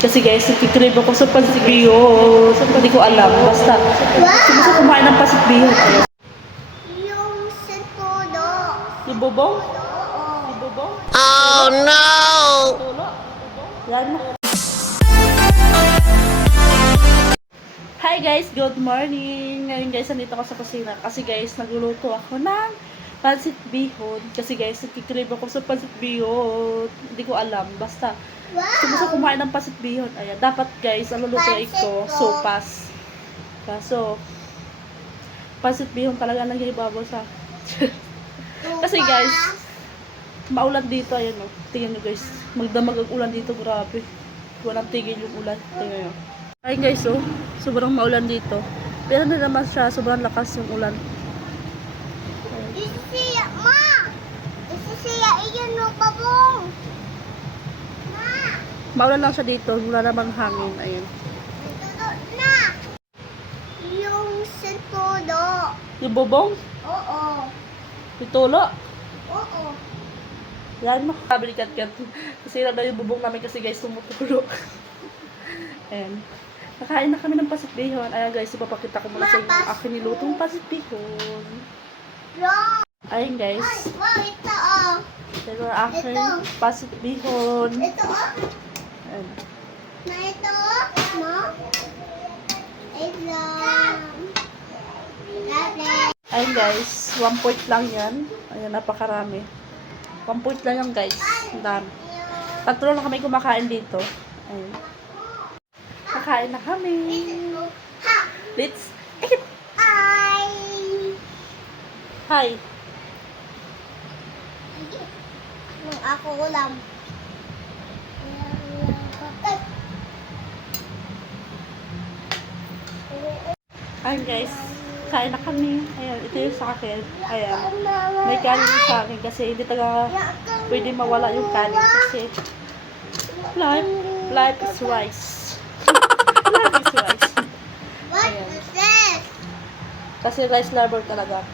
Kasi guys, nagkikrib ako sa pancit bihon. Hindi ko alam. Basta, gusto kumain ng pancit bihon. Yung sa todo. Yung bubong? Oo. Yung bubong? Oh no! Tulo? Yan. Hi guys, good morning. Ngayon guys, nandito ako sa kusina. Kasi guys, nagluluto ako ng pancit bihon. Kasi guys, nagkikrib ako sa pancit bihon. Hindi ko alam. Basta, gusto kumain ng pancit bihon. Ayan, dapat guys, ang lulutuin ko, sopas. Kaso, pancit bihon talaga naghihibabaw sa. Kasi guys, maulan dito. Ayan o, tingnan nyo guys. Magdamag ang ulan dito, grabe. Walang tigil yung ulan. Tingnan nyo. Ayun guys, oh, sobrang maulan dito. Pero na naman siya, sobrang lakas yung ulan. Isisiya, ma! Isisiya, iyan no, babong! Ma! Maulan lang siya dito, wala namang hangin. Ayun. Itudo na! Yung sa todo. Yung bubong, Oo. yung tulo. Oo. Yan mo. Sabi ni Kat-Kat, kasi na daw yung bubong namin kasi guys, tumutulo. Ayan. Nakain na kami ng pancit bihon. Ayan guys, ipapakita ko muna sa inyo ang aking nilutong pancit bihon. Wrong! Ayun guys. Ay, wow, ito oh. Ito ang aking Ito. pancit bihon. Ito oh. Ayan. Na ito oh. Mo? Ito. Lovely. Ayun guys, 1 point lang yan. Ayan, napakarami. 1 point lang yan guys. Ang dami. Tatlo lang kami kumakain dito. Ayun. Kakain na kami. Ha! Let's eat. Ay! Hi. Nung ako ulam. Ayun guys, kain na kami. Ayan, ito yung sa akin. Ayan. May kanin sa akin kasi hindi talaga pwede mawala yung kanin kasi life is rice. Life is rice. What Ayan. is this? Kasi rice lover talaga.